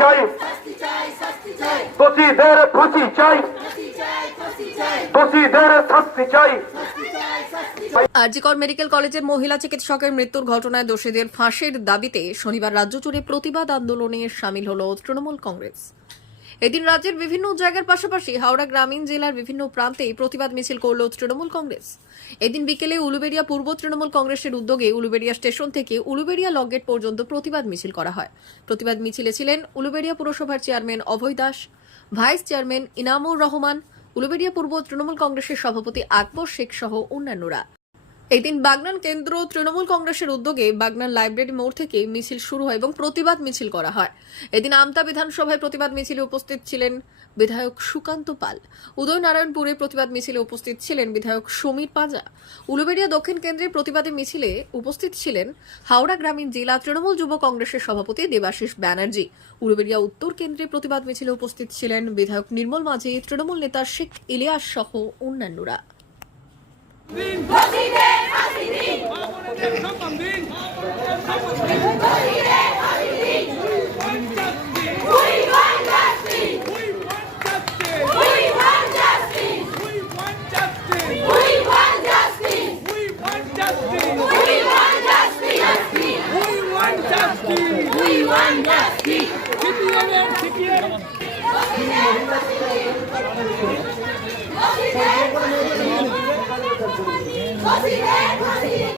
চাই। দোষীদের আরজিকর মেডিকেল কলেজের মহিলা চিকিৎসকের মৃত্যুর ঘটনায় দোষীদের ফাঁসির দাবিতে শনিবার রাজ্য জুড়ে প্রতিবাদ আন্দোলনে সামিল হল তৃণমূল কংগ্রেস। এদিন রাজ্যের বিভিন্ন জায়গার পাশাপাশি হাওড়া গ্রামীণ জেলার বিভিন্ন প্রান্তে প্রতিবাদ মিছিল করল তৃণমূল কংগ্রেস। এদিন বিকেলে উলুবেড়িয়া পূর্ব তৃণমূল কংগ্রেসের উদ্যোগে উলুবেড়িয়া স্টেশন থেকে উলুবেড়িয়া লগগেট পর্যন্ত প্রতিবাদ মিছিল করা হয়। প্রতিবাদ মিছিলে ছিলেন উলুবেড়িয়া পুরসভার chairman Abhay Das, vice chairman Inamur Rahman, Uluberia Purba Trinamool কংগ্রেসের সভাপতি আকবর শেখ সহ অন্যান্যরা। এদিন বাগনান কেন্দ্র তৃণমূল কংগ্রেসের উদ্যোগে বাগনান লাইব্রেরি মোড় থেকে মিছিল শুরু হয় এবং প্রতিবাদ মিছিল করা হয়। এদিন আমতা বিধানসভায় প্রতিবাদ মিছিলে উপস্থিত ছিলেন বিধায়ক সুকান্ত পাল। উদয়নারায়ণপুরে প্রতিবাদ মিছিলে উপস্থিত ছিলেন বিধায়ক সমীর পাজা। উলুবেড়িয়া দক্ষিণ কেন্দ্রে প্রতিবাদী মিছিলে উপস্থিত ছিলেন হাওড়া গ্রামীণ জেলা তৃণমূল যুব কংগ্রেসের সভাপতি দেবাশিস ব্যানার্জি। উলুবেড়িয়া উত্তর কেন্দ্রে প্রতিবাদ মিছিলে উপস্থিত ছিলেন বিধায়ক নির্মল মাঝি, তৃণমূল নেতা শেখ ইলিয়াস সহ অন্যান্যরা। justice. We want it CPM and CPM. Justice.